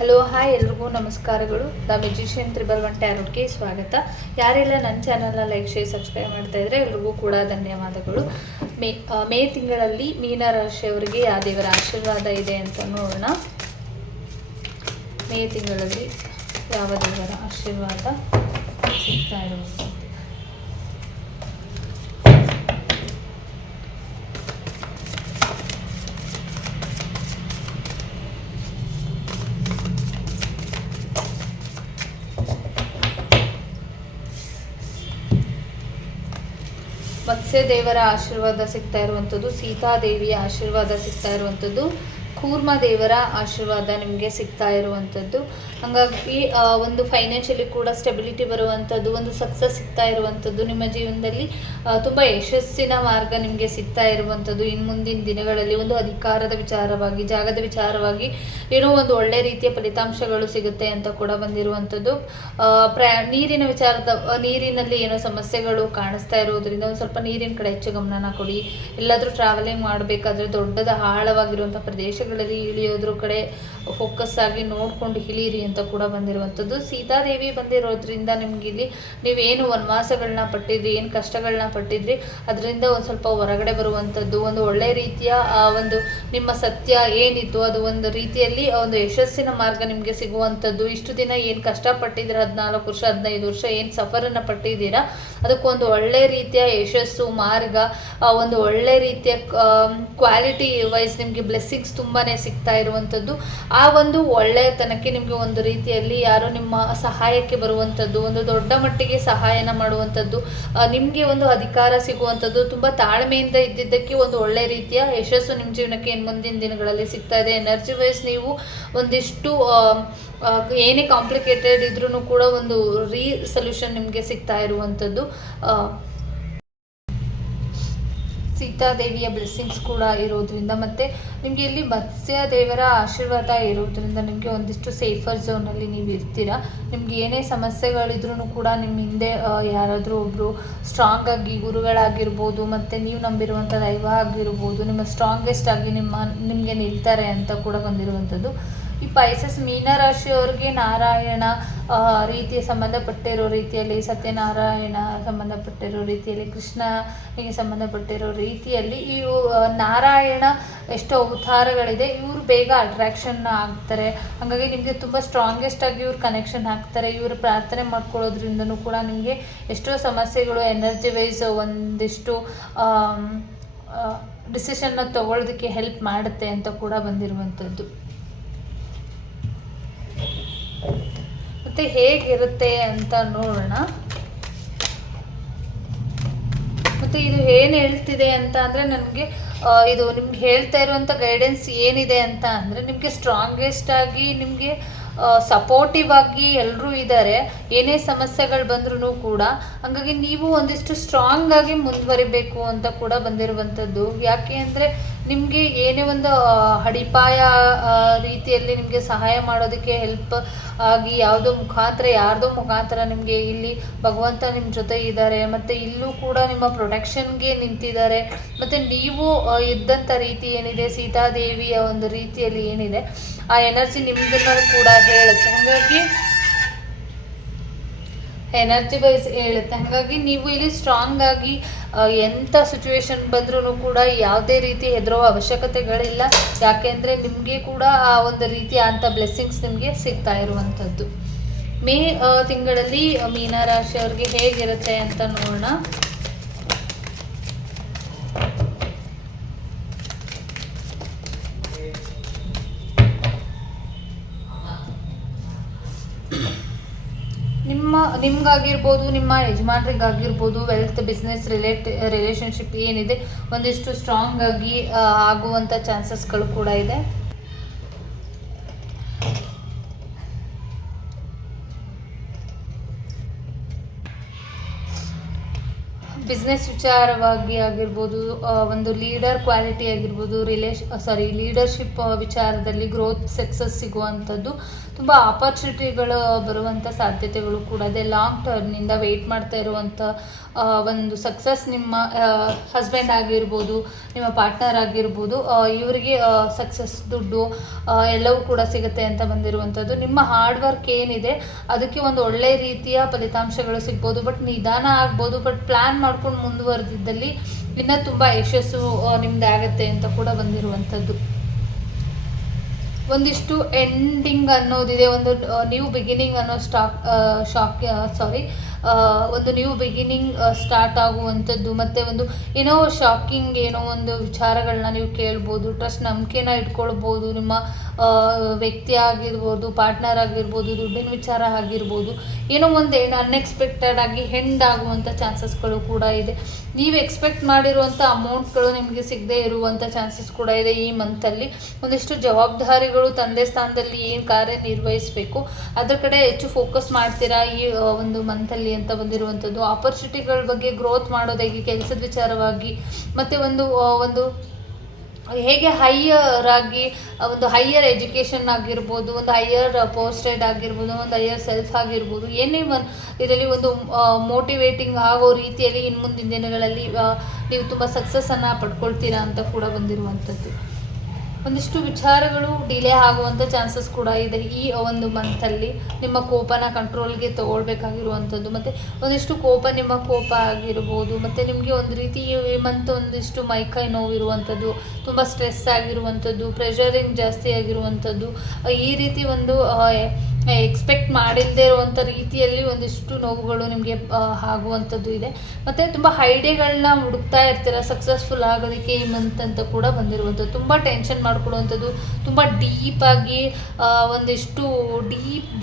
Hello hi ಎಲ್ರಿಗೂ ನಮಸ್ಕಾರಗಳು. The musician 111 ಟ್ಯಾರೋಟ್ಗೆ ಸ್ವಾಗತ. ಯಾರೆಲ್ಲ ನನ್ನ ಚಾನಲ್ನ ಲೈಕ್ ಶೇರ್ ಸಬ್ಸ್ಕ್ರೈಬ್ ಮಾಡ್ತಾ ಇದ್ರೆ ಎಲ್ರಿಗೂ ಕೂಡ ಧನ್ಯವಾದಗಳು. ಮೇ ತಿಂಗಳಲ್ಲಿ ಮೀನ ರಾಶಿಯವರಿಗೆ ಯಾವ ದೇವರ ಆಶೀರ್ವಾದ ಇದೆ ಅಂತ ನೋಡೋಣ. ಮೇ ತಿಂಗಳಲ್ಲಿ ಯಾವ ದೇವರ ಆಶೀರ್ವಾದ ಸಿಗ್ತಾ ಇರುವುದು. ಮತ್ಸ್ಯದೇವರ ಆಶೀರ್ವಾದ ಸಿಗ್ತಾ ಇರುವಂಥದ್ದು, ಸೀತಾದೇವಿಯ ಆಶೀರ್ವಾದ ಸಿಗ್ತಾ ಇರುವಂಥದ್ದು, ಕೂರ್ಮ ದೇವರ ಆಶೀರ್ವಾದ ನಿಮಗೆ ಸಿಗ್ತಾ ಇರುವಂಥದ್ದು. ಹಾಗಾಗಿ ಒಂದು ಫೈನಾನ್ಷಿಯಲಿ ಕೂಡ ಸ್ಟೆಬಿಲಿಟಿ ಬರುವಂಥದ್ದು, ಒಂದು ಸಕ್ಸಸ್ ಸಿಗ್ತಾ ಇರುವಂಥದ್ದು, ನಿಮ್ಮ ಜೀವನದಲ್ಲಿ ತುಂಬ ಯಶಸ್ಸಿನ ಮಾರ್ಗ ನಿಮಗೆ ಸಿಗ್ತಾ ಇರುವಂಥದ್ದು. ಇನ್ನು ಮುಂದಿನ ದಿನಗಳಲ್ಲಿ ಒಂದು ಅಧಿಕಾರದ ವಿಚಾರವಾಗಿ, ಜಾಗದ ವಿಚಾರವಾಗಿ ಏನೋ ಒಂದು ಒಳ್ಳೆ ರೀತಿಯ ಫಲಿತಾಂಶಗಳು ಸಿಗುತ್ತೆ ಅಂತ ಕೂಡ ಬಂದಿರುವಂಥದ್ದು. ನೀರಿನ ವಿಚಾರದ ನೀರಿನಲ್ಲಿ ಏನೋ ಸಮಸ್ಯೆಗಳು ಕಾಣಿಸ್ತಾ ಇರೋದ್ರಿಂದ ಒಂದು ಸ್ವಲ್ಪ ನೀರಿನ ಕಡೆ ಹೆಚ್ಚು ಗಮನನ ಕೊಡಿ. ಎಲ್ಲಾದರೂ ಟ್ರಾವೆಲಿಂಗ್ ಮಾಡಬೇಕಾದ್ರೆ ದೊಡ್ಡದ ಆಳವಾಗಿರುವಂಥ ಪ್ರದೇಶಗಳಲ್ಲಿ ಇಳಿಯೋದ್ರ ಕಡೆ ಫೋಕಸ್ ಆಗಿ ನೋಡ್ಕೊಂಡು ಇಳೀರಿ ಅಂತ ಕೂಡ ಬಂದಿರುವಂಥದ್ದು. ಸೀತಾದೇವಿ ಬಂದಿರೋದ್ರಿಂದ ನಿಮ್ಗೆ ಇಲ್ಲಿ ನೀವೇನು ವನವಾಸಗಳನ್ನ ಪಟ್ಟಿದ್ರಿ, ಏನು ಕಷ್ಟಗಳನ್ನ ಪಟ್ಟಿದ್ರಿ, ಅದರಿಂದ ಒಂದು ಸ್ವಲ್ಪ ಹೊರಗಡೆ ಬರುವಂಥದ್ದು, ಒಂದು ಒಳ್ಳೆ ರೀತಿಯ ಒಂದು ನಿಮ್ಮ ಸತ್ಯ ಏನಿತ್ತು ಅದು ಒಂದು ರೀತಿಯಲ್ಲಿ ಒಂದು ಯಶಸ್ಸಿನ ಮಾರ್ಗ ನಿಮಗೆ ಸಿಗುವಂಥದ್ದು. ಇಷ್ಟು ದಿನ ಏನು ಕಷ್ಟಪಟ್ಟಿದ್ದೀರ, 14 ವರ್ಷ 15 ವರ್ಷ ಏನು ಸಫರನ್ನು ಪಟ್ಟಿದ್ದೀರಾ, ಅದಕ್ಕೊಂದು ಒಳ್ಳೆ ರೀತಿಯ ಯಶಸ್ಸು ಮಾರ್ಗ, ಒಂದು ಒಳ್ಳೆ ರೀತಿಯ ಕ್ವಾಲಿಟಿ ವೈಸ್ ನಿಮಗೆ ಬ್ಲೆಸ್ಸಿಂಗ್ಸ್ ತುಂಬಾ ಸಿಗ್ತಾ ಇರುವಂಥದ್ದು. ಆ ಒಂದು ಒಳ್ಳೆಯತನಕ್ಕೆ ನಿಮಗೆ ಒಂದು ರೀತಿಯಲ್ಲಿ ಯಾರೋ ನಿಮ್ಮ ಸಹಾಯಕ್ಕೆ ಬರುವಂಥದ್ದು, ಒಂದು ದೊಡ್ಡ ಮಟ್ಟಿಗೆ ಸಹಾಯನ ಮಾಡುವಂಥದ್ದು, ನಿಮಗೆ ಒಂದು ಅಧಿಕಾರ ಸಿಗುವಂಥದ್ದು, ತುಂಬ ತಾಳ್ಮೆಯಿಂದ ಇದ್ದಿದ್ದಕ್ಕೆ ಒಂದು ಒಳ್ಳೆ ರೀತಿಯ ಯಶಸ್ಸು ನಿಮ್ಮ ಜೀವನಕ್ಕೆ ಮುಂದಿನ ದಿನಗಳಲ್ಲಿ ಸಿಗ್ತಾ ಇದೆ. ಎನರ್ಜಿ ವೈಸ್ ನೀವು ಒಂದಿಷ್ಟು ಏನೇ ಕಾಂಪ್ಲಿಕೇಟೆಡ್ ಇದ್ರೂ ಕೂಡ ಒಂದು ಸೊಲ್ಯೂಷನ್ ನಿಮಗೆ ಸಿಗ್ತಾ ಇರುವಂಥದ್ದು. ಸೀತಾದೇವಿಯ ಬ್ಲೆಸ್ಸಿಂಗ್ಸ್ ಕೂಡ ಇರೋದ್ರಿಂದ ಮತ್ತು ನಿಮಗೆ ಇಲ್ಲಿ ಮತ್ಸ್ಯ ದೇವರ ಆಶೀರ್ವಾದ ಇರೋದ್ರಿಂದ ನಿಮಗೆ ಒಂದಿಷ್ಟು ಸೇಫರ್ ಝೋನಲ್ಲಿ ನೀವು ಇರ್ತೀರ. ನಿಮ್ಗೆ ಏನೇ ಸಮಸ್ಯೆಗಳಿದ್ರೂ ಕೂಡ ನಿಮ್ಮ ಹಿಂದೆ ಯಾರಾದರೂ ಒಬ್ಬರು ಸ್ಟ್ರಾಂಗ್ ಆಗಿ ಗುರುಗಳಾಗಿರ್ಬೋದು, ಮತ್ತು ನೀವು ನಂಬಿರುವಂಥ ದೈವ ಆಗಿರ್ಬೋದು, ನಿಮ್ಮ ಸ್ಟ್ರಾಂಗೆಸ್ಟ್ ಆಗಿ ನಿಮಗೆ ನಿಲ್ತಾರೆ ಅಂತ ಕೂಡ ಬಂದಿರುವಂಥದ್ದು. ಈ ಪೈಸಸ್ ಮೀನ ರಾಶಿಯವರಿಗೆ ನಾರಾಯಣ ರೀತಿಯ ಸಂಬಂಧಪಟ್ಟಿರೋ ರೀತಿಯಲ್ಲಿ, ಸತ್ಯನಾರಾಯಣ ಸಂಬಂಧಪಟ್ಟಿರೋ ರೀತಿಯಲ್ಲಿ, ಕೃಷ್ಣನಿಗೆ ಸಂಬಂಧಪಟ್ಟಿರೋ ರೀತಿಯಲ್ಲಿ ಈ ನಾರಾಯಣ ಎಷ್ಟೋ ಅವತಾರಗಳಿದೆ. ಇವರು ಬೇಗ ಅಟ್ರಾಕ್ಷನ್ ಆಗ್ತಾರೆ. ಹಾಗಾಗಿ ನಿಮಗೆ ತುಂಬ ಸ್ಟ್ರಾಂಗೆಸ್ಟ್ ಆಗಿ ಇವ್ರು ಕನೆಕ್ಷನ್ ಆಗ್ತಾರೆ. ಇವರು ಪ್ರಾರ್ಥನೆ ಮಾಡ್ಕೊಳ್ಳೋದ್ರಿಂದನೂ ಕೂಡ ನಿಮಗೆ ಎಷ್ಟೋ ಸಮಸ್ಯೆಗಳು ಎನರ್ಜಿ ವೈಸ್ ಒಂದಿಷ್ಟು ಡಿಸಿಷನ್ನ ತಗೊಳ್ಳೋದಕ್ಕೆ ಹೆಲ್ಪ್ ಮಾಡುತ್ತೆ ಅಂತ ಕೂಡ ಬಂದಿರುವಂಥದ್ದು. ಮತ್ತೆ ಹೇಗಿರುತ್ತೆ ಅಂತ ನೋಡೋಣ. ಮತ್ತು ಇದು ಏನು ಹೇಳ್ತಿದೆ ಅಂತ ಅಂದರೆ, ನನಗೆ ಇದು ನಿಮ್ಗೆ ಹೇಳ್ತಾ ಇರುವಂಥ ಗೈಡೆನ್ಸ್ ಏನಿದೆ ಅಂತ ಅಂದರೆ, ನಿಮಗೆ ಸ್ಟ್ರಾಂಗೆಸ್ಟ್ ಆಗಿ ನಿಮಗೆ ಸಪೋರ್ಟಿವ್ ಆಗಿ ಎಲ್ಲರೂ ಇದ್ದಾರೆ, ಏನೇ ಸಮಸ್ಯೆಗಳು ಬಂದ್ರೂ ಕೂಡ. ಹಾಗಾಗಿ ನೀವು ಒಂದಿಷ್ಟು ಸ್ಟ್ರಾಂಗ್ ಆಗಿ ಮುಂದುವರಿಬೇಕು ಅಂತ ಕೂಡ ಬಂದಿರುವಂಥದ್ದು. ಯಾಕೆ ಅಂದರೆ ನಿಮಗೆ ಏನೇ ಒಂದು ಅಡಿಪಾಯ ರೀತಿಯಲ್ಲಿ ನಿಮಗೆ ಸಹಾಯ ಮಾಡೋದಕ್ಕೆ ಹೆಲ್ಪ್ ಆಗಿ ಯಾರ್ದೋ ಮುಖಾಂತರ ನಿಮಗೆ ಇಲ್ಲಿ ಭಗವಂತ ನಿಮ್ಮ ಜೊತೆ ಇದ್ದಾರೆ. ಮತ್ತು ಇಲ್ಲೂ ಕೂಡ ನಿಮ್ಮ ಪ್ರೊಟೆಕ್ಷನ್ಗೆ ನಿಂತಿದ್ದಾರೆ. ಮತ್ತು ನೀವು ಇದ್ದಂಥ ರೀತಿ ಏನಿದೆ, ಸೀತಾದೇವಿಯ ಒಂದು ರೀತಿಯಲ್ಲಿ ಏನಿದೆ, ಆ ಎನರ್ಜಿ ನಿಮ್ಮದನ್ನು ಕೂಡ ಹೇಳುತ್ತೆ. ಹಾಗಾಗಿ ಎನರ್ಜಿ ವೈಸ್ ಹೇಳುತ್ತೆ. ಹಾಗಾಗಿ ನೀವು ಇಲ್ಲಿ ಸ್ಟ್ರಾಂಗ್ ಆಗಿ ಎಂಥ ಸಿಚುವೇಶನ್ ಬಂದ್ರೂ ಕೂಡ ಯಾವುದೇ ರೀತಿ ಹೆದರೋ ಅವಶ್ಯಕತೆಗಳಿಲ್ಲ. ಯಾಕೆಂದರೆ ನಿಮಗೆ ಕೂಡ ಆ ಒಂದು ರೀತಿಯ ಅಂಥ ಬ್ಲೆಸ್ಸಿಂಗ್ಸ್ ನಿಮಗೆ ಸಿಗ್ತಾ ಇರುವಂಥದ್ದು. ಮೇ ತಿಂಗಳಲ್ಲಿ ಮೀನರಾಶಿಯವ್ರಿಗೆ ಹೇಗಿರುತ್ತೆ ಅಂತ ನೋಡೋಣ. ನಿಮ್ಗಾಗಿರ್ಬೋದು, ನಿಮ್ಮ ಯಜಮಾನ್ರಿಗಾಗಿರ್ಬೋದು, ವೆಲ್ತ್ ಬಿಸ್ನೆಸ್ ರಿಲೇಷನ್ಶಿಪ್ ಏನಿದೆ ಒಂದಿಷ್ಟು ಸ್ಟ್ರಾಂಗ್ ಆಗಿ ಆಗುವಂಥ ಚಾನ್ಸಸ್ಗಳು ಕೂಡ ಇದೆ. ಬಿಸ್ನೆಸ್ ವಿಚಾರವಾಗಿ ಆಗಿರ್ಬೋದು, ಒಂದು ಲೀಡರ್ ಕ್ವಾಲಿಟಿ ಆಗಿರ್ಬೋದು, ಲೀಡರ್ಶಿಪ್ ವಿಚಾರದಲ್ಲಿ ಗ್ರೋತ್ ಸಕ್ಸಸ್ ಸಿಗುವಂಥದ್ದು, ತುಂಬ ಆಪರ್ಚುನಿಟಿಗಳು ಬರುವಂಥ ಸಾಧ್ಯತೆಗಳು ಕೂಡ ಇದೆ. ಲಾಂಗ್ ಟರ್ಮ್ನಿಂದ ವೆಯ್ಟ್ ಮಾಡ್ತಾ ಇರುವಂಥ ಒಂದು ಸಕ್ಸಸ್ ನಿಮ್ಮ ಹಸ್ಬೆಂಡ್ ಆಗಿರ್ಬೋದು, ನಿಮ್ಮ ಪಾರ್ಟ್ನರ್ ಆಗಿರ್ಬೋದು, ಇವರಿಗೆ ಸಕ್ಸಸ್ ದುಡ್ಡು ಎಲ್ಲವೂ ಕೂಡ ಸಿಗುತ್ತೆ ಅಂತ ಬಂದಿರುವಂಥದ್ದು. ನಿಮ್ಮ ಹಾರ್ಡ್ ವರ್ಕ್ ಏನಿದೆ ಅದಕ್ಕೆ ಒಂದು ಒಳ್ಳೆ ರೀತಿಯ ಫಲಿತಾಂಶಗಳು ಸಿಗ್ಬೋದು. ಬಟ್ ನಿಧಾನ ಆಗ್ಬೋದು. ಬಟ್ ಪ್ಲ್ಯಾನ್ ಮಾಡ್ಕೊಂಡು ಮುಂದುವರೆದಿದ್ದಲ್ಲಿ ಇನ್ನೂ ತುಂಬ ಯಶಸ್ಸು ನಿಮ್ದು ಆಗುತ್ತೆ ಅಂತ ಕೂಡ ಬಂದಿರುವಂಥದ್ದು. ಒಂದಿಷ್ಟು ಎಂಡಿಂಗ್ ಅನ್ನೋದಿದೆ, ಒಂದು ನ್ಯೂ ಬಿಗಿನಿಂಗ್ ಅನ್ನೋ ಒಂದು ನ್ಯೂ ಬಿಗಿನಿಂಗ್ ಸ್ಟಾರ್ಟ್ ಆಗುವಂಥದ್ದು, ಮತ್ತು ಒಂದು ಏನೋ ಶಾಕಿಂಗ್ ಏನೋ ಒಂದು ವಿಚಾರಗಳನ್ನ ನೀವು ಕೇಳ್ಬೋದು. ಟ್ರಸ್ಟ್ ನಂಬಿಕೆನ ಇಟ್ಕೊಳ್ಬೋದು. ನಿಮ್ಮ ವ್ಯಕ್ತಿ ಆಗಿರ್ಬೋದು, ಪಾರ್ಟ್ನರ್ ಆಗಿರ್ಬೋದು, ದುಡ್ಡಿನ ವಿಚಾರ ಆಗಿರ್ಬೋದು, ಏನೋ ಅನ್ಎಕ್ಸ್ಪೆಕ್ಟೆಡ್ ಆಗಿ ಹೆಂಡ್ ಆಗುವಂಥ ಚಾನ್ಸಸ್ಗಳು ಕೂಡ ಇದೆ. ನೀವು ಎಕ್ಸ್ಪೆಕ್ಟ್ ಮಾಡಿರುವಂಥ ಅಮೌಂಟ್ಗಳು ನಿಮಗೆ ಸಿಗದೆ ಇರುವಂಥ ಚಾನ್ಸಸ್ ಕೂಡ ಇದೆ. ಈ ಮಂತಲ್ಲಿ ಒಂದಿಷ್ಟು ಜವಾಬ್ದಾರಿಗಳು ತಂದೆ ಸ್ಥಾನದಲ್ಲಿ ಏನು ಕಾರ್ಯನಿರ್ವಹಿಸಬೇಕು ಅದ್ರ ಕಡೆ ಹೆಚ್ಚು ಫೋಕಸ್ ಮಾಡ್ತೀರಾ ಈ ಒಂದು ಮಂತಲ್ಲಿ ಅಂತ ಬಂದಿರುವಂಥದ್ದು. ಆಪರ್ಚುನಿಟಿಗಳ ಬಗ್ಗೆ ಗ್ರೋತ್ ಮಾಡೋದಾಗಿ ಕೆಲಸದ ವಿಚಾರವಾಗಿ, ಮತ್ತು ಒಂದು ಹೇಗೆ ಒಂದು ಹೈಯರ್ ಎಜುಕೇಷನ್ ಆಗಿರ್ಬೋದು, ಒಂದು ಹೈಯರ್ ಪೋಸ್ಟೆಡ್ ಆಗಿರ್ಬೋದು, ಒಂದು ಹೈಯರ್ ಸೆಲ್ಫ್ ಆಗಿರ್ಬೋದು, ಏನೇ ಇದರಲ್ಲಿ ಒಂದು ಮೋಟಿವೇಟಿಂಗ್ ಆಗೋ ರೀತಿಯಲ್ಲಿ ಇನ್ನು ಮುಂದಿನ ದಿನಗಳಲ್ಲಿ ನೀವು ತುಂಬ ಸಕ್ಸಸ್ಸನ್ನು ಪಡ್ಕೊಳ್ತೀರಾ ಅಂತ ಕೂಡ ಬಂದಿರುವಂಥದ್ದು. ಒಂದಿಷ್ಟು ವಿಚಾರಗಳು ಡಿಲೇ ಆಗುವಂಥ ಚಾನ್ಸಸ್ ಕೂಡ ಇದೆ ಈ ಒಂದು ಮಂತಲ್ಲಿ. ನಿಮ್ಮ ಕೋಪನ ಕಂಟ್ರೋಲ್ಗೆ ತೊಗೊಳ್ಬೇಕಾಗಿರುವಂಥದ್ದು, ಮತ್ತು ಒಂದಿಷ್ಟು ನಿಮ್ಮ ಕೋಪ ಆಗಿರ್ಬೋದು, ಮತ್ತು ನಿಮಗೆ ಒಂದು ರೀತಿ ಈ ಮಂತ್ ಒಂದಿಷ್ಟು ಮೈಕೈ ನೋವಿರುವಂಥದ್ದು, ತುಂಬ ಸ್ಟ್ರೆಸ್ ಆಗಿರುವಂಥದ್ದು, ಪ್ರೆಷರಿಂಗ್ ಜಾಸ್ತಿ ಆಗಿರುವಂಥದ್ದು, ಈ ರೀತಿ ಒಂದು ಎಕ್ಸ್ಪೆಕ್ಟ್ ಮಾಡಿಲ್ಲದೆ ಇರುವಂಥ ರೀತಿಯಲ್ಲಿ ಒಂದಿಷ್ಟು ನೋವುಗಳು ನಿಮಗೆ ಆಗುವಂಥದ್ದು ಇದೆ. ಮತ್ತು ತುಂಬ ಐಡಿಯಾಗಳನ್ನ ಹುಡುಕ್ತಾ ಇರ್ತೀರ ಸಕ್ಸಸ್ಫುಲ್ ಆಗೋದಕ್ಕೆ ಈ ಮಂತ್ ಅಂತ ಕೂಡ ಬಂದಿರುವಂಥದ್ದು. ತುಂಬ ಟೆನ್ಷನ್ ಮಾಡ್ಕೊಳ್ಳುವಂಥದ್ದು, ತುಂಬ ಡೀಪಾಗಿ ಒಂದಿಷ್ಟು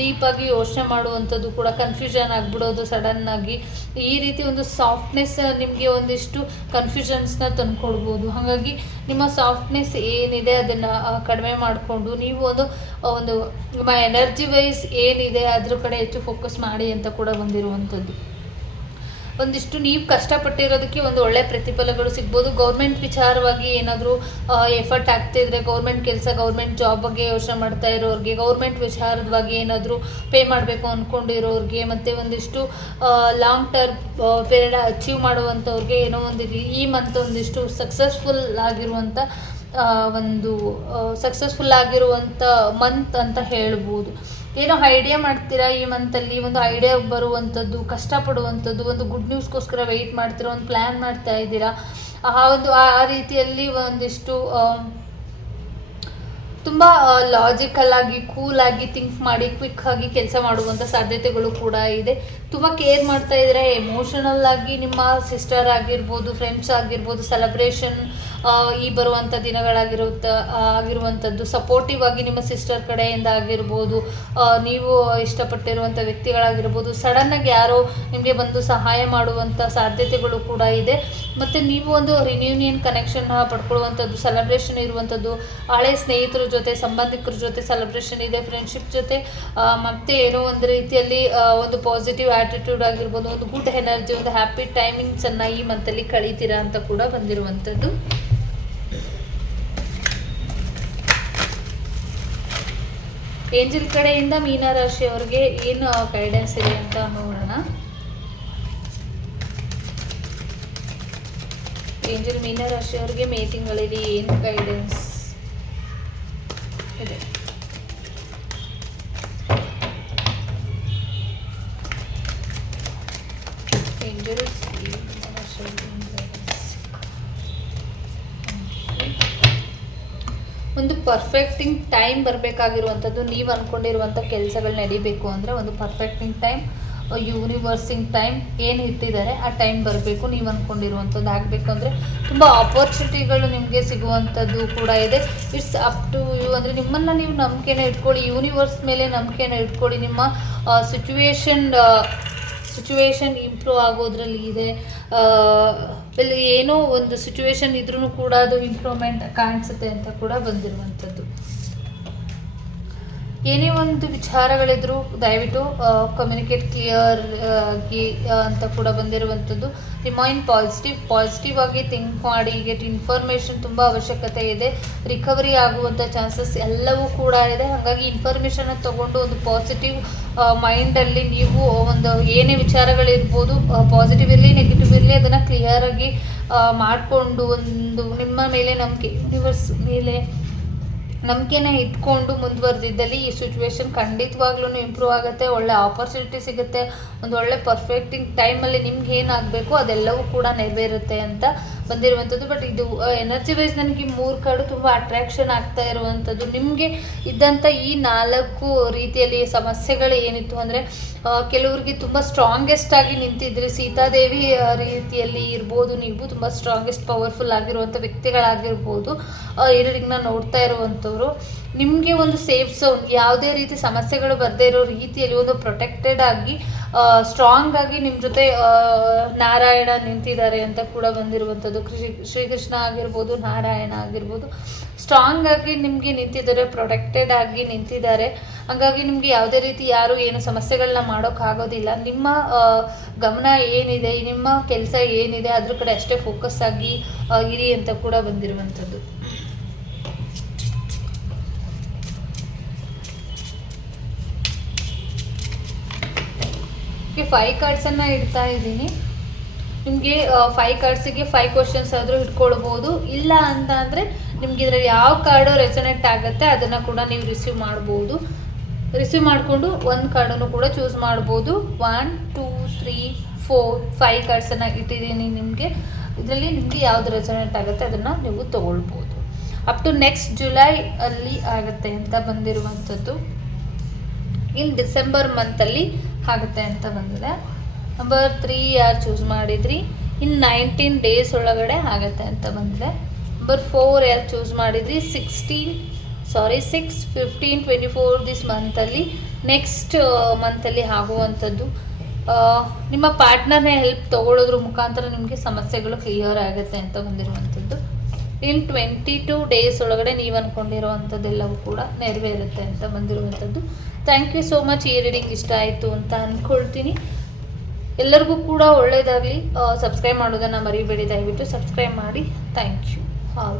ಡೀಪಾಗಿ ಯೋಚನೆ ಮಾಡುವಂಥದ್ದು ಕೂಡ, ಕನ್ಫ್ಯೂಷನ್ ಆಗಿಬಿಡೋದು ಸಡನ್ನಾಗಿ. ಈ ರೀತಿ ಒಂದು ಸಾಫ್ಟ್ನೆಸ್ ನಿಮಗೆ ಒಂದಿಷ್ಟು ಕನ್ಫ್ಯೂಷನ್ಸ್ನ ತಂದುಕೊಡ್ಬೋದು. ಹಾಗಾಗಿ ನಿಮ್ಮ ಸಾಫ್ಟ್ನೆಸ್ ಏನಿದೆ ಅದನ್ನು ಕಡಿಮೆ ಮಾಡಿಕೊಂಡು ನೀವು ಒಂದು ನಿಮ್ಮ ಎನರ್ಜಿ ವೈಸ್ ಏನಿದೆ ಅದ್ರ ಕಡೆ ಹೆಚ್ಚು ಫೋಕಸ್ ಮಾಡಿ ಅಂತ ಕೂಡ ಬಂದಿರುವಂಥದ್ದು. ಒಂದಿಷ್ಟು ನೀವು ಕಷ್ಟಪಟ್ಟಿರೋದಕ್ಕೆ ಒಂದು ಒಳ್ಳೆ ಪ್ರತಿಫಲಗಳು ಸಿಗ್ಬೋದು. ಗೌರ್ಮೆಂಟ್ ವಿಚಾರವಾಗಿ ಏನಾದರೂ ಎಫರ್ಟ್ ಆಗ್ತಿದ್ರೆ, ಗೌರ್ಮೆಂಟ್ ಕೆಲಸ, ಗೌರ್ಮೆಂಟ್ ಜಾಬ್ ಬಗ್ಗೆ ಯೋಚನೆ ಮಾಡ್ತಾ ಇರೋರಿಗೆ, ಗೌರ್ಮೆಂಟ್ ವಿಚಾರದ ಬಗ್ಗೆ ಏನಾದರೂ ಪೇ ಮಾಡಬೇಕು ಅಂದ್ಕೊಂಡಿರೋರಿಗೆ, ಮತ್ತು ಒಂದಿಷ್ಟು ಲಾಂಗ್ ಟರ್ಮ್ ಪೀರಿಯಡ್ ಅಚೀವ್ ಮಾಡುವಂಥವ್ರಿಗೆ ಏನೋ ಈ ಮಂತ್ ಒಂದಿಷ್ಟು ಸಕ್ಸಸ್ಫುಲ್ ಆಗಿರುವಂಥ ಮಂತ್ ಅಂತ ಹೇಳ್ಬೋದು. ಏನೋ ಐಡಿಯಾ ಮಾಡ್ತೀರಾ ಈ ಮಂತಲ್ಲಿ, ಒಂದು ಐಡಿಯಾ ಬರುವಂಥದ್ದು, ಕಷ್ಟಪಡುವಂಥದ್ದು, ಒಂದು ಗುಡ್ ನ್ಯೂಸ್ಗೋಸ್ಕರ ವೆಯ್ಟ್ ಮಾಡ್ತೀರಾ, ಒಂದು ಪ್ಲ್ಯಾನ್ ಮಾಡ್ತಾ ಇದ್ದೀರಾ. ಆ ರೀತಿಯಲ್ಲಿ ಒಂದಿಷ್ಟು ತುಂಬ ಲಾಜಿಕಲ್ ಆಗಿ, ಕೂಲಾಗಿ ಥಿಂಕ್ ಮಾಡಿ ಕ್ವಿಕ್ ಆಗಿ ಕೆಲಸ ಮಾಡುವಂಥ ಸಾಧ್ಯತೆಗಳು ಕೂಡ ಇದೆ. ತುಂಬ ಕೇರ್ ಮಾಡ್ತಾ ಇದ್ದರೆ ಎಮೋಷನಲ್ ಆಗಿ ನಿಮ್ಮ ಸಿಸ್ಟರ್ ಆಗಿರ್ಬೋದು, ಫ್ರೆಂಡ್ಸ್ ಆಗಿರ್ಬೋದು, ಸೆಲೆಬ್ರೇಷನ್ ಈ ಬರುವಂಥ ಆಗಿರುವಂಥದ್ದು ಸಪೋರ್ಟಿವ್ ಆಗಿ ನಿಮ್ಮ ಸಿಸ್ಟರ್ ಕಡೆಯಿಂದ ಆಗಿರ್ಬೋದು, ನೀವು ಇಷ್ಟಪಟ್ಟಿರುವಂಥ ವ್ಯಕ್ತಿಗಳಾಗಿರ್ಬೋದು, ಸಡನ್ನಾಗಿ ಯಾರೋ ನಿಮಗೆ ಬಂದು ಸಹಾಯ ಮಾಡುವಂಥ ಸಾಧ್ಯತೆಗಳು ಕೂಡ ಇದೆ. ಮತ್ತು ನೀವು ಒಂದು ರಿನ್ಯೂನಿಯನ್ ಕನೆಕ್ಷನ್ ಪಡ್ಕೊಳ್ಳುವಂಥದ್ದು, ಸೆಲೆಬ್ರೇಷನ್ ಇರುವಂಥದ್ದು, ಹಳೆ ಸ್ನೇಹಿತರ ಜೊತೆ, ಸಂಬಂಧಿಕರ ಜೊತೆ ಸೆಲೆಬ್ರೇಷನ್ ಇದೆ, ಫ್ರೆಂಡ್ಶಿಪ್ ಜೊತೆ, ಮತ್ತು ಏನೋ ಒಂದು ರೀತಿಯಲ್ಲಿ ಒಂದು ಪಾಸಿಟಿವ್ ಆ್ಯಟಿಟ್ಯೂಡ್ ಆಗಿರ್ಬೋದು, ಒಂದು ಗುಡ್ ಎನರ್ಜಿ, ಒಂದು ಹ್ಯಾಪಿ ಟೈಮಿಂಗ್ಸನ್ನು ಈ ಮಂತಲ್ಲಿ ಕಳೀತೀರಾ ಅಂತ ಕೂಡ ಬಂದಿರುವಂಥದ್ದು. ಏಂಜಲ್ ಕಡೆಯಿಂದ ಮೀನರಾಶಿಯವರಿಗೆ ಏನು ಗೈಡೆನ್ಸ್ ಇದೆ ಅಂತ ನೋಡೋಣ. ಏಂಜಲ್ ಮೀನರಾಶಿಯವರಿಗೆ ಮೇ ತಿಂಗಳಲ್ಲಿ ಏನು ಗೈಡೆನ್ಸ್ ಇದೆ? ಏಂಜಲ್ಸ್ ಒಂದು ಪರ್ಫೆಕ್ಟಿಂಗ್ ಟೈಮ್ ಬರಬೇಕಾಗಿರುವಂಥದ್ದು. ನೀವು ಅಂದ್ಕೊಂಡಿರುವಂಥ ಕೆಲಸಗಳು ನಡಿಬೇಕು ಅಂದರೆ ಒಂದು ಪರ್ಫೆಕ್ಟಿಂಗ್ ಟೈಮ್, ಯೂನಿವರ್ಸಿಂಗ್ ಟೈಮ್ ಏನು ಇಟ್ಟಿದ್ದಾರೆ ಆ ಟೈಮ್ ಬರಬೇಕು. ನೀವು ಅಂದ್ಕೊಂಡಿರುವಂಥದ್ದು ಆಗಬೇಕು ಅಂದರೆ ತುಂಬ ಆಪರ್ಚುನಿಟಿಗಳು ನಿಮಗೆ ಸಿಗುವಂಥದ್ದು ಕೂಡ ಇದೆ. ಇಟ್ಸ್ ಅಪ್ ಟು ಯು, ಅಂದರೆ ನಿಮ್ಮನ್ನು ನೀವು ನಂಬಿಕೆನ ಇಟ್ಕೊಳ್ಳಿ, ಯೂನಿವರ್ಸ್ ಮೇಲೆ ನಂಬಿಕೆನ ಇಟ್ಕೊಳ್ಳಿ. ನಿಮ್ಮ ಸಿಚುವೇಶನ್ ಇಂಪ್ರೂವ್ ಆಗೋದ್ರಲ್ಲಿ ಇದೆ. ಏನೋ ಒಂದು ಸಿಚುವೇಶನ್ ಇದ್ರೂ ಕೂಡ ಅದು ಇಂಪ್ರೂವ್ಮೆಂಟ್ ಕಾಣಿಸುತ್ತೆ ಅಂತ ಕೂಡ ಬಂದಿರುವಂಥದ್ದು. ಏನೇ ಒಂದು ವಿಚಾರಗಳಿದ್ರು ದಯವಿಟ್ಟು ಕಮ್ಯುನಿಕೇಟ್ ಕ್ಲಿಯರ್ ಆಗಿ ಅಂತ ಕೂಡ ಬಂದಿರುವಂಥದ್ದು. ರಿಮೈನ್ ಪಾಸಿಟಿವ್ ಆಗಿ ಥಿಂಕ್ ಮಾಡಿ. ಗೆಟ್ ಇನ್ಫಾರ್ಮೇಷನ್ ತುಂಬ ಅವಶ್ಯಕತೆ ಇದೆ. ರಿಕವರಿ ಆಗುವಂಥ ಚಾನ್ಸಸ್ ಎಲ್ಲವೂ ಕೂಡ ಇದೆ. ಹಾಗಾಗಿ ಇನ್ಫಾರ್ಮೇಷನ್ನ ತಗೊಂಡು ಒಂದು ಪಾಸಿಟಿವ್ ಮೈಂಡಲ್ಲಿ ನೀವು ಒಂದು ಏನೇ ವಿಚಾರಗಳಿರ್ಬೋದು, ಪಾಸಿಟಿವ್ ಇರಲಿ ನೆಗೆಟಿವ್ ಇರಲಿ, ಅದನ್ನು ಕ್ಲಿಯರಾಗಿ ಮಾಡಿಕೊಂಡು ಒಂದು ನಿಮ್ಮ ಮೇಲೆ ನಂಬಿಕೆ, ಯೂನಿವರ್ಸ್ ಮೇಲೆ ನಂಬಿಕೆನ ಇಟ್ಕೊಂಡು ಮುಂದುವರೆದಿದ್ದಲ್ಲಿ ಈ ಸಿಚುವೇಶನ್ ಖಂಡಿತವಾಗ್ಲೂ ಇಂಪ್ರೂವ್ ಆಗುತ್ತೆ. ಒಳ್ಳೆ ಆಪರ್ಚುನಿಟಿ ಸಿಗುತ್ತೆ. ಒಂದು ಒಳ್ಳೆ ಪರ್ಫೆಕ್ಟಿಂಗ್ ಟೈಮಲ್ಲಿ ನಿಮ್ಗೆ ಏನಾಗಬೇಕು ಅದೆಲ್ಲವೂ ಕೂಡ ನೆರವೇರುತ್ತೆ ಅಂತ ಬಂದಿರುವಂಥದ್ದು. ಬಟ್ ಇದು ಎನರ್ಜಿ ವೈಸ್ ನನಗೆ 3 ಕಾರ್ಡು ತುಂಬ ಅಟ್ರಾಕ್ಷನ್ ಆಗ್ತಾ ಇರುವಂಥದ್ದು. ನಿಮಗೆ ಇದ್ದಂಥ ಈ 4 ರೀತಿಯಲ್ಲಿ ಸಮಸ್ಯೆಗಳು ಏನಿತ್ತು ಅಂದರೆ, ಕೆಲವರಿಗೆ ತುಂಬ ಸ್ಟ್ರಾಂಗೆಸ್ಟ್ ಆಗಿ ನಿಂತಿದ್ರಿ. ಸೀತಾದೇವಿ ರೀತಿಯಲ್ಲಿ ಇರ್ಬೋದು, ನೀವು ತುಂಬ ಸ್ಟ್ರಾಂಗೆಸ್ಟ್ ಪವರ್ಫುಲ್ ಆಗಿರುವಂಥ ವ್ಯಕ್ತಿಗಳಾಗಿರ್ಬೋದು. ಈ ರೀಡಿಂಗ್ನ ನೋಡ್ತಾ ಇರುವಂಥವ್ರು ನಿಮಗೆ ಒಂದು ಸೇಫ್ ಝೋನ್, ಯಾವುದೇ ರೀತಿ ಸಮಸ್ಯೆಗಳು ಬರದೇ ಇರೋ ರೀತಿಯಲ್ಲಿ ಒಂದು ಪ್ರೊಟೆಕ್ಟೆಡ್ ಆಗಿ ಸ್ಟ್ರಾಂಗ್ ಆಗಿ ನಿಮ್ಮ ಜೊತೆ ನಾರಾಯಣ ನಿಂತಿದ್ದಾರೆ ಅಂತ ಕೂಡ ಬಂದಿರುವಂಥದ್ದು. ಶ್ರೀಕೃಷ್ಣ ಆಗಿರ್ಬೋದು, ನಾರಾಯಣ ಆಗಿರ್ಬೋದು, ಸ್ಟ್ರಾಂಗ್ ಆಗಿ ನಿಮಗೆ ನಿಂತಿದ್ದಾರೆ, ಪ್ರೊಟೆಕ್ಟೆಡ್ ಆಗಿ ನಿಂತಿದ್ದಾರೆ. ಹಾಗಾಗಿ ನಿಮಗೆ ಯಾವುದೇ ರೀತಿ ಯಾರು ಏನು ಸಮಸ್ಯೆಗಳನ್ನ ಮಾಡೋಕ್ಕಾಗೋದಿಲ್ಲ. ನಿಮ್ಮ ಗಮನ ಏನಿದೆ, ನಿಮ್ಮ ಕೆಲಸ ಏನಿದೆ ಅದ್ರ ಕಡೆ ಅಷ್ಟೇ ಫೋಕಸ್ ಆಗಿ ಇರಿ ಅಂತ ಕೂಡ ಬಂದಿರುವಂಥದ್ದು. ನಿಮಗೆ 5 ಕಾರ್ಡ್ಸನ್ನು ಇಡ್ತಾ ಇದ್ದೀನಿ. ನಿಮಗೆ 5 ಕಾರ್ಡ್ಸಿಗೆ 5 ಕ್ವಶನ್ಸ್ ಆದರೂ ಇಟ್ಕೊಳ್ಬೋದು. ಇಲ್ಲ ಅಂತ ಅಂದರೆ ನಿಮ್ಗೆ ಇದರಲ್ಲಿ ಯಾವ ಕಾರ್ಡು ರೆಸೊನೇಟ್ ಆಗುತ್ತೆ ಅದನ್ನು ಕೂಡ ನೀವು ರಿಸೀವ್ ಮಾಡ್ಬೋದು. ರಿಸೀವ್ ಮಾಡಿಕೊಂಡು ಒಂದು ಕಾರ್ಡನ್ನು ಕೂಡ ಚೂಸ್ ಮಾಡ್ಬೋದು. 1 2 3 4 5 ಕಾರ್ಡ್ಸನ್ನು ಇಟ್ಟಿದ್ದೀನಿ ನಿಮಗೆ. ಇದರಲ್ಲಿ ನಿಮಗೆ ಯಾವುದು ರೆಸೊನೇಟ್ ಆಗುತ್ತೆ ಅದನ್ನು ನೀವು ತೊಗೊಳ್ಬೋದು. ಅಪ್ ಟು ನೆಕ್ಸ್ಟ್ ಜುಲೈ ಅಲ್ಲಿ ಆಗುತ್ತೆ ಅಂತ ಬಂದಿರುವಂಥದ್ದು. ಇನ್ ಡಿಸೆಂಬರ್ ಮಂತಲ್ಲಿ ಆಗುತ್ತೆ ಅಂತ ಬಂದಿದೆ. ನಂಬರ್ 3 ಯಾರು ಚೂಸ್ ಮಾಡಿದ್ರಿ, ಇನ್ 19 ಡೇಸ್ ಒಳಗಡೆ ಆಗುತ್ತೆ ಅಂತ ಬಂದಿದೆ. ನಂಬರ್ 4 ಯಾರು ಚೂಸ್ ಮಾಡಿದ್ರಿ, 6 15 24 ದಿಸ್ ಮಂತಲ್ಲಿ, ನೆಕ್ಸ್ಟ್ ಮಂತಲ್ಲಿ ಆಗುವಂಥದ್ದು. ನಿಮ್ಮ ಪಾರ್ಟ್ನರ್ನೇ ಹೆಲ್ಪ್ ತೊಗೊಳ್ಳೋದ್ರ ಮುಖಾಂತರ ನಿಮಗೆ ಸಮಸ್ಯೆಗಳು ಕ್ಲಿಯರ್ ಆಗುತ್ತೆ ಅಂತ ಬಂದಿರುವಂಥದ್ದು. ಇನ್ 22 ಡೇಸ್ ಒಳಗಡೆ ನೀವು ಅಂದ್ಕೊಂಡಿರೋವಂಥದ್ದೆಲ್ಲವೂ ಕೂಡ ನೆರವೇರುತ್ತೆ ಅಂತ ಬಂದಿರುವಂಥದ್ದು. Thank you so much. ಈ ರೀಡಿಂಗ್ ಇಷ್ಟ ಆಯಿತು ಅಂತ ಅಂದ್ಕೊಳ್ತೀನಿ. ಎಲ್ಲರಿಗೂ ಕೂಡ ಒಳ್ಳೆಯದಾಗಲಿ. ಸಬ್ಸ್ಕ್ರೈಬ್ ಮಾಡೋದನ್ನು ಮರಿಬೇಡಿ, ದಯವಿಟ್ಟು ಸಬ್ಸ್ಕ್ರೈಬ್ ಮಾಡಿ. Thank you all.